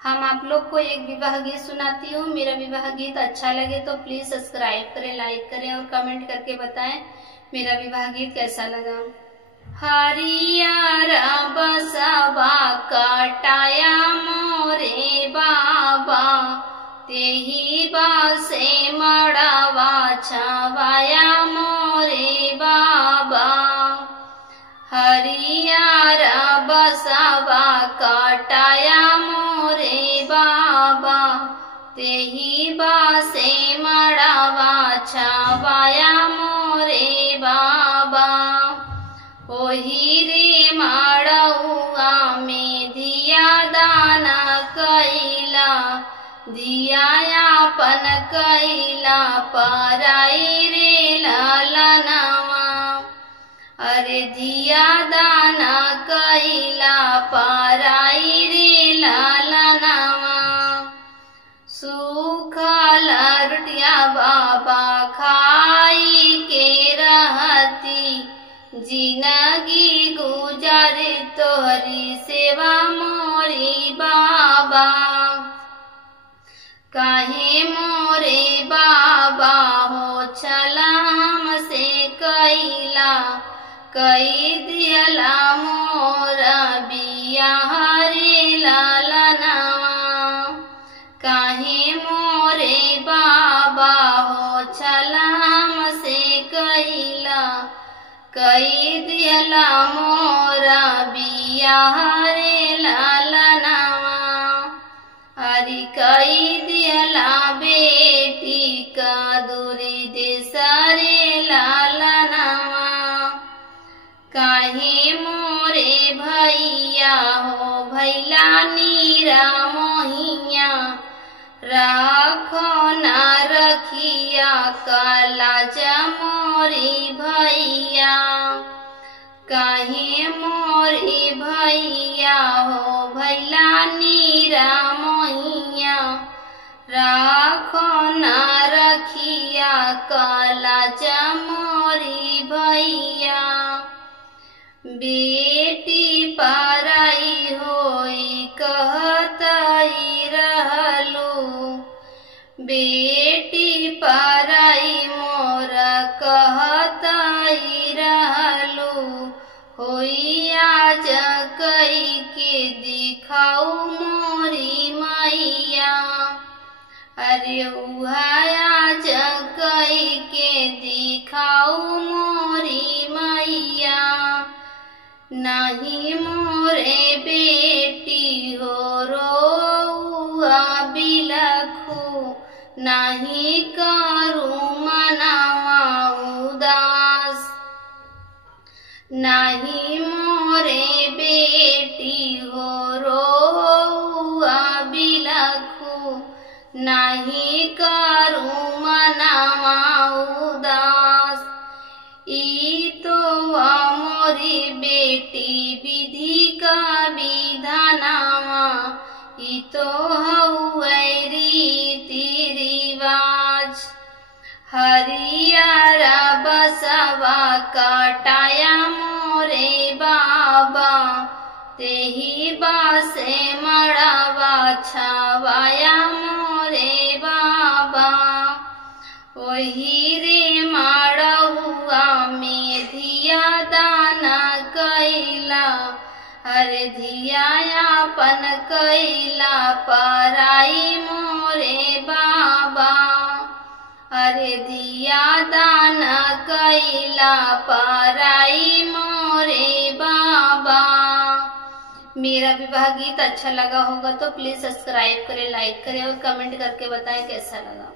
हम आप लोग को एक विवाह गीत सुनाती हूँ। मेरा विवाह गीत अच्छा लगे तो प्लीज सब्सक्राइब करें, लाइक करें और कमेंट करके बताएं मेरा विवाह गीत कैसा लगा। हरियर बसवा कटाया मोरे बाबा, तेही बासे मड़वा छवाया मोरे बाबा। हरियर बसवा कटाया मोरे बाबा, तेही बासे मड़वा छवाया मोरे बाबा। ओही रे मड़उआ में दिया दाना कैला, दिया यापन कैला पराई रे ललनवा। अरे दिया दाना कैला पराई रे ललनवा। सूखल रोटिया बाबा खाई के रहती, जिंदगी गुजारे तोहरी सेवा मोरी बाबा। काहे मोरे बाबा हो छला हमसे कैला, कई दियला मोरा बियाह रे ललनवा। काहे मोरे बाबा हो छला हमसे कैला, कई दियला मोरा बियाह रे ललनवा। अरे कई दियला बेटी का दूरी देसरे ललनवा। काहे मोरे भैया हो भैला नीरा मोहिया, राखो न रखिया कलाज मोरी भैया। काहे मोरी भैया हो भैला नीरा मोहिया, राखो न रखिया कलाज मोरी भैया। बेटी पराई होई कहतई रहलू, बेटी पराई मोर कहतई रहलू। होई आज कई के दिखाऊ मोरी मैया। अरे आज कई के दिखाऊ मोरी मैया। नहीं मोरे बेटी हो रोआ बिलखू, नहीं करूँ मनावा उदास। नहीं मोरे बेटी हो रोआ बिलखू, नहीं करूँ मनावा उदास। ई तो मोरी बेटी विधि का विधानावा, ई तो हउए रीति रिवाज। हरियर बसवा कटाया मोरे बाबा, तेही बासे मड़वा छवाया मोरे बाबा। ओही रे मड़उआ में धिया दाना कैला, हरे धिया यापन कैला पराई मोरे बाबा। अरे धिया दाना कैला पराई मोरे बाबा। मेरा विवाह गीत अच्छा लगा होगा तो प्लीज सब्सक्राइब करें, लाइक करें और कमेंट करके बताएं कैसा लगा।